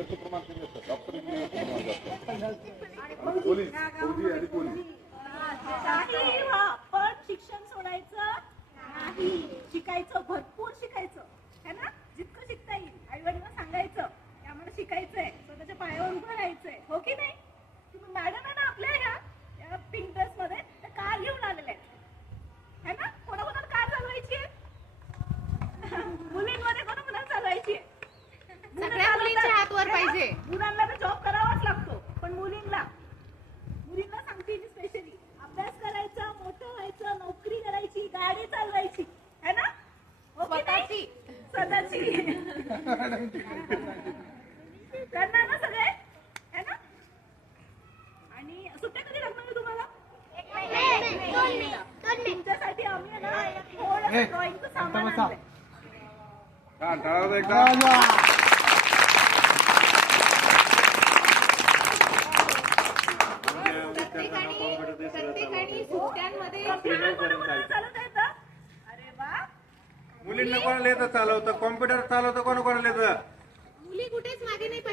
त्याचं प्रमाण कमी असतं डॉक्टर इंजिनियरचं प्रमाण जास्त आणि पोलीस फौजी आणि पोलीस नाही हो, पण शिक्षण सोडायचं नाही. शिकायचं भरपूर शिकायचं है ना जितकं शिकता येईल आई वडिलांना सांगायचं की आम्हाला शिकायचंय स्वतःच्या पायावर उभं राहायचंय हो की नाही तुम्ही मॅडम आहे ना आपल्या ह्या या पिंक ड्रेस मध्ये त्या कार घेऊन आलेल्या आहेत है ना कोणाकोणाला कार चालवायची आहे मुलींमध्ये कोणा कोणाला चालवायची आहे सगळ्या मुलींच्या हात वर पाहिजे मुलांना तर जॉब करावाच लागतो पण मुलींना मुलींना सांगते मी स्पेशली अभ्यास करायचा मोठं व्हायचं नोकरी करायची गाडी चालवायची है ना हो की नाही? स्वतःची करणार ना सगळे? है ना? आणि सुट्ट्या कधी लागणार तुम्हाला? तुमच्यासाठी आम्ही आहे ना थोडं ड्रॉइंगचं सामान आणलंय. एकदा. मुलींना कोणाला येतं चालवतं? कॉम्प्युटर चालवतं कोणा कोणाला येतं?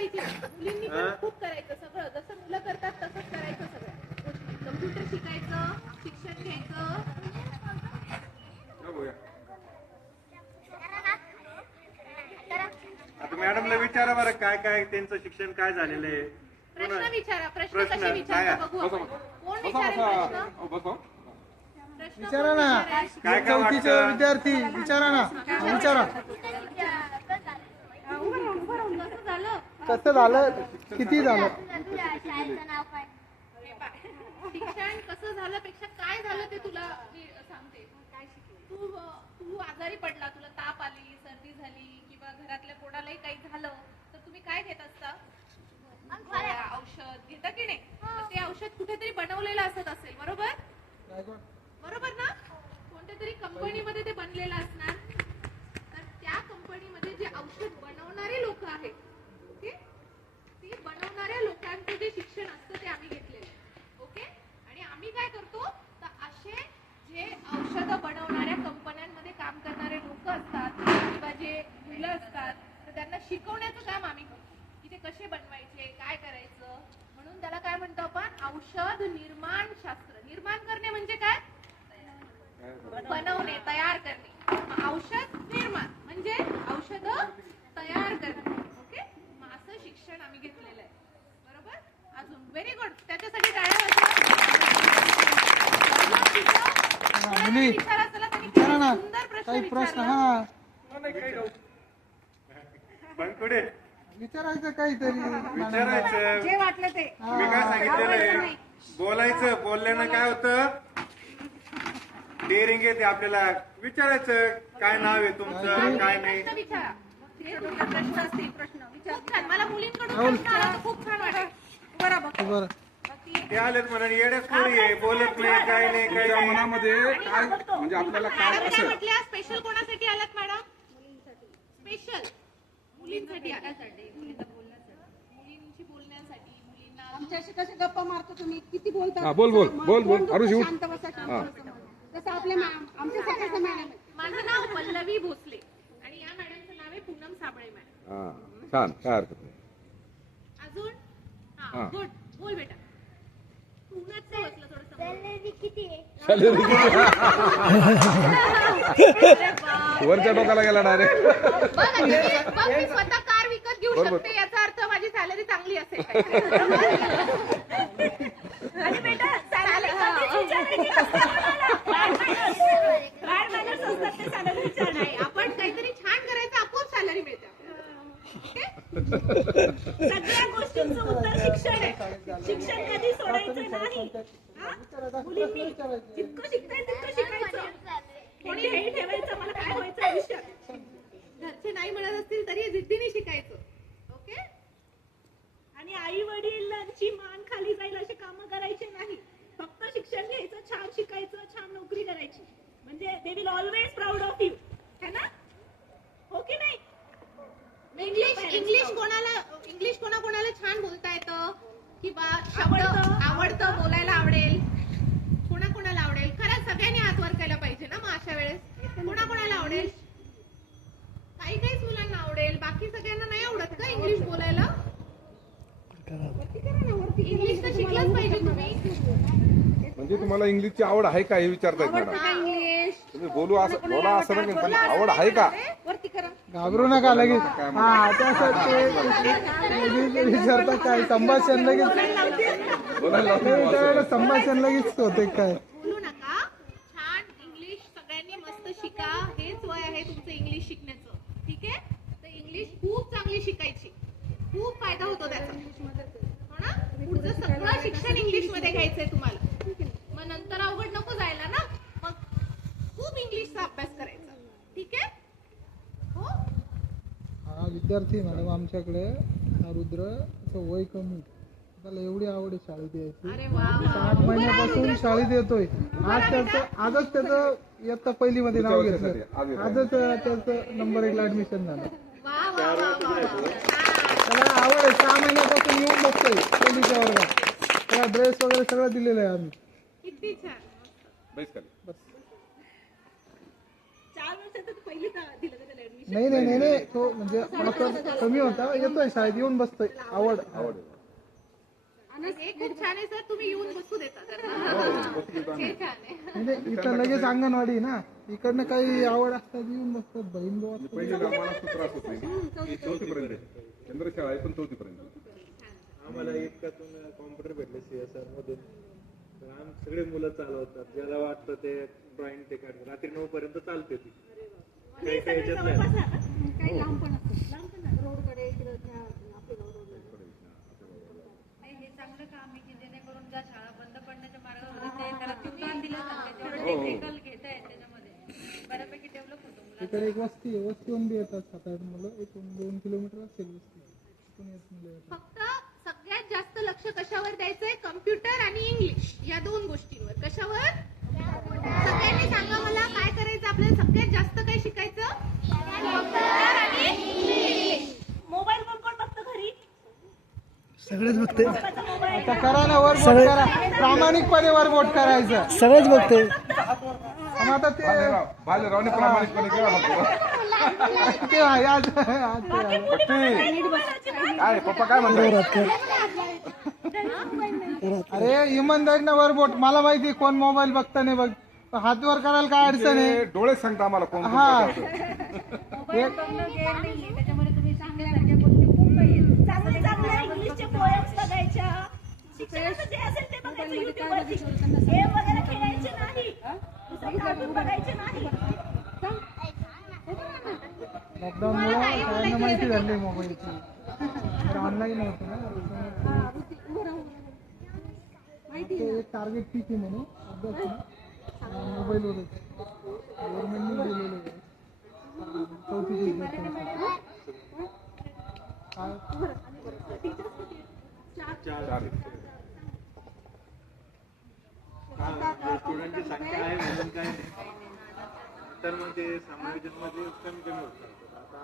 पाहिजे मुलींनी पण खूप करायचं सगळं. जसं मुलं करतात तसंच करायचं सगळं. कम्प्युटर शिकायचं शिक्षण घ्यायचं. आता मॅडमला विचारा बरं काय काय त्यांचं शिक्षण काय झालेलं आहे? प्रश्न विचारा प्रश्न कसे विचारता काय? बघू आपण. कोण विचारेल बसा. प्रश्न? अहो, बसा. प्रश्न विचारा ना. विचारेल? काय काय चौथीचे वाटतं? विद्यार्थी विचारा ना. विचारा कसं झालं कसं झालं? किती झालं? शिक्षण कसं झालं पेक्षा काय झालं ते तुला मी सांगते. तू तू आजारी पडला तुला ताप आली सर्दी झाली किंवा घरातल्या कोणालाही काही झालं तर तुम्ही काय घेत असता? औषध घेता की नाही? तर ते औषध कुठेतरी बनवलेलं असत असेल बरोबर? बरोबर ना? कोणत्या तरी कंपनीमध्ये ते बनलेलं असणार. तर त्या कंपनीमध्ये जे औषध बनवणारे लोक आहेत ते बनवणाऱ्या लोकांचं जे शिक्षण असतं ते आम्ही घेतलेलं आहे. ओके आणि आम्ही काय करतो? तर असे जे औषधं बनवणाऱ्या कंपन्यांमध्ये काम करणारे लोक असतात किंवा जे मुलं असतात तर त्यांना शिकवण्याचं काम आम्ही करतो. की ते कसे बनवायचे काय करायचं? म्हणून त्याला काय म्हणतो आपण? औषध निर्माण शास्त्र निर्माण करणे म्हणजे काय बनवणे तयार करणे मग औषध निर्माण म्हणजे औषध तयार करणे ओके मग असं शिक्षण आम्ही घेतलेलं आहे बरोबर अजून व्हेरी गुड त्याच्यासाठी टाळ्या वाजवा. मुली. विचारा ना. काही प्रश्न. हा. विचारायचं काहीतरी. विचारायचं. जे वाटलं ते. मी काय सांगितलेलं आहे? बोलायचं बोलल्यानं काय होतं? डेअरिंग येते आपल्याला विचारायचं. काय नाव आहे तुमचं? काय नाही? प्रश्न असतील प्रश्न. विचार. खूप छान. मला मुलींकडून खूप छान वाटेल. बरोबर बरं. ते आलेत म्हणून येड्याच थोडी आहे बोलत नाही काय नाही काय तुमच्या नाही. मनामध्ये काय म्हणजे आपल्याला काय मॅडम काय असं? म्हटल्या स्पेशल कोणासाठी आलात मॅडम स्पेशल मुलींसाठी आलात. मुलींची बोलण्यासाठी मुलींना आमच्याशी कसे गप्पा मारतो तुम्ही? किती बोलता? हा, बोल, बोल, बोल, बोल. कोण आरुषी, उठ. शांत बसा शांत बसा तसं आपल्या मॅम आमच्या सगळ्याचं मॅडम आहे माझं नाव पल्लवी भोसले. आणि या मॅडमचं नाव आहे पूनम साबळे मॅडम हा छान काय हरकत नाही. अजून? हा. हा. गुड बोल बेटा. थोडं वरच्या टोकाला गेला डायरेक्ट बघ मी- बघ मी स्वतः कार विकत घेऊ बरोबर. शकते याचा अर्थ माझी सॅलरी चांगली असेल काहीतरी. बरोबर? आणि बेटा salary कधीच विचारायची नसते कोणाला. Bad manners. Bad manners असतात ते salary विचारणे. नाही आपण काहीतरी छान करायचं आपोआप सॅलरी मिळते आपल्याला. ओके सगळ्या गोष्टींचं उत्तर शिक्षण आहे शिक्षण कधी सोडायचं नाही? मुलींनी जितकं शिकता येईल तितकं शिकायचं. कोणी हे ठेवायचं मला काय व्हायचं आयुष्यात? घरचे नाही म्हणत असतील तरी जिद्दीने शिकायचं. ओके? आणि आई वडिलांची मान खाली जाईल असे काम करायचे नाही. फक्त शिक्षण घ्यायचं छान शिकायचं छान नोकरी करायची. म्हणजे they will always proud of you है ना? हो की नाही? इंग्लिश इंग्लिश कोणाला इंग्लिश कोणा कोणाला छान बोलता येतं? किंवा आवडतं. आवडतं बोलायला आवडेल कोणा कोणाला आवडेल खरंच सगळ्यांनी हात वर केला पाहिजे ना मग अशा वेळेस? कोणा कोणाला आवडेल? काही काहीच मुलांना आवडेल. बाकी सगळ्यांना नाही आवडत का इंग्लिश बोलायला? वरती करा ना वरती इंग्लिश तर शिकलंच पाहिजे तुम्ही. म्हणजे तुम्हाला इंग्लिशची आवड आहे का हे का इंग्लिश? तुम्ही बोलू असं बोला असं नाही पण आवड आहे का? वरती करा. घाबरू नका लगेच. हा त्यासाठी विचारता काय संभाषण लगेच. बोलायला संभाषण लगेच होते काय बोलू नका छान इंग्लिश सगळ्यांनी मस्त शिका हेच वय आहे तुमचं इंग्लिश शिकण्याचं ठीक आहे तर इंग्लिश खूप चांगली शिकायची खूप फायदा होतो त्याचा. हो ना? पुढचं सगळं शिक्षण इंग्लिशमध्ये घ्यायचंय तुम्हाला. मग नंतर अवघड नको जायला ना? मग खूप इंग्लिशचा अभ्यास करायचा. ठीक आहे? हो? हा विद्यार्थी मॅडम आमच्याकडे हा रुद्र असं वय कमी त्याला एवढी आवड आहे शाळेत यायची. आठ महिन्यापासून शाळेत येतोय. आज त्याचं आजच त्याचं इयत्ता पहिली मध्ये नाव घेतलं. आजच त्याचं नंबर एकला ऍडमिशन झालं. आवड आहे सहा महिन्यापासून येऊन बसतोय पहिलीच्या वर्गात त्याला ड्रेस वगैरे सगळं दिलेलं आहे आम्ही. किती छान. बेस खाली. चार वर्षात पहिली दिलं का त्याला ऍडमिशन नाही नाही नाही नाही. तो म्हणजे कमी होता. येतोय शाळेत येऊन बसतोय. आवड. आवड आहे. हे खूप छान आहे सर. तुम्ही येऊन बसू देता. त्यांना. हे छान आहे. नाही, नाही इथं लगेच अंगणवाडी ना. इकडनं काही आवड असतात येऊन बसतात. बहीण भाऊ असतात. पहिली आम्हाला खूप त्रास होत. नाही चौथीपर्यंत आहे. केंद्र शाळा आहे पण चौथीपर्यंत. आम्हाला इतकातून कॉम्प्युटर भेटले सीएसआर मधून. तर आम्ही सगळे मुलं चालवतात. ज्याला वाटतं ते ड्रॉइंग ते काढतात. रात्री नऊ पर्यंत चालते ती. काही काही याच्यात नाही. काही लांब पण असतं रोडकडे इकडं त्या आपल्या रोडला हे चांगलं काम आहे की जेणेकरून ज्या शाळा बंद पडण्याच्या मार्गावर होत्या त्याला प्रोत्साहन दिलं जातं. जेवढं टेक्निकल घेत आहेत त्याच्यामध्ये बऱ्यापैकी तिकडे एक वस्ती आहे. वस्तीहून बी येतात सात आठ मुलं. एक दोन किलोमीटर असेल वस्ती. तिथून येत मुलं येतात. फक्त सगळ्यात जास्त लक्ष कशावर द्यायचंय? कम्प्युटर आणि इंग्लिश या दोन गोष्टींवर. कशावर? सगळ्यांनी सांगा मला काय करायचं आपल्याला? सगळ्यात जास्त काय शिकायचं? कम्प्युटर आणि इंग्लिश. मोबाईल कोण कोण बघतं घरी? सगळेच बघते. आता करा ना वर बोट करा. प्रामाणिकपणे वर बोट करायचं. सगळेच बघते. आता ते प्रामाणिकपणे केला म्हणतो ते आहे, आज. काय पप्पा काय म्हणतात? अरे इमानदारीनं वर बोट मला माहिती कोण मोबाईल बघता नाही बघ. हात वर करायला काय अडचण आहे? डोळे सांगता आम्हाला कोण हा. बघायचं. मोबाईल बघणं गेम नाहीये. त्याच्यामध्ये तुम्ही चांगल्यासारख्या गोष्टी खूप काही आहेत. चांगले चांगले इंग्लिशचे पोएम्स बघायच्या. शिक्षणाचं जे असेल ते बघायचं युट्यूब वरती. गेम वगैरे खेळायचे नाही. दुसरे कार्टून बघायचे नाही लॉकडाऊन मुळे सगळ्यांना माहिती झाली मोबाईलची ऑनलाईन होतं ना ते एक टार्गेट ठीक आहे म्हणून अभ्यास मोबाईलवरच गव्हर्नमेंटने दिलेलं आहे चौथी विद्यार्थ्यांसाठी काय चार आहे. स्टुडंटची संख्या आहे म्हणून काय? तर मग ते सामाजिकमध्ये कमी कमी होत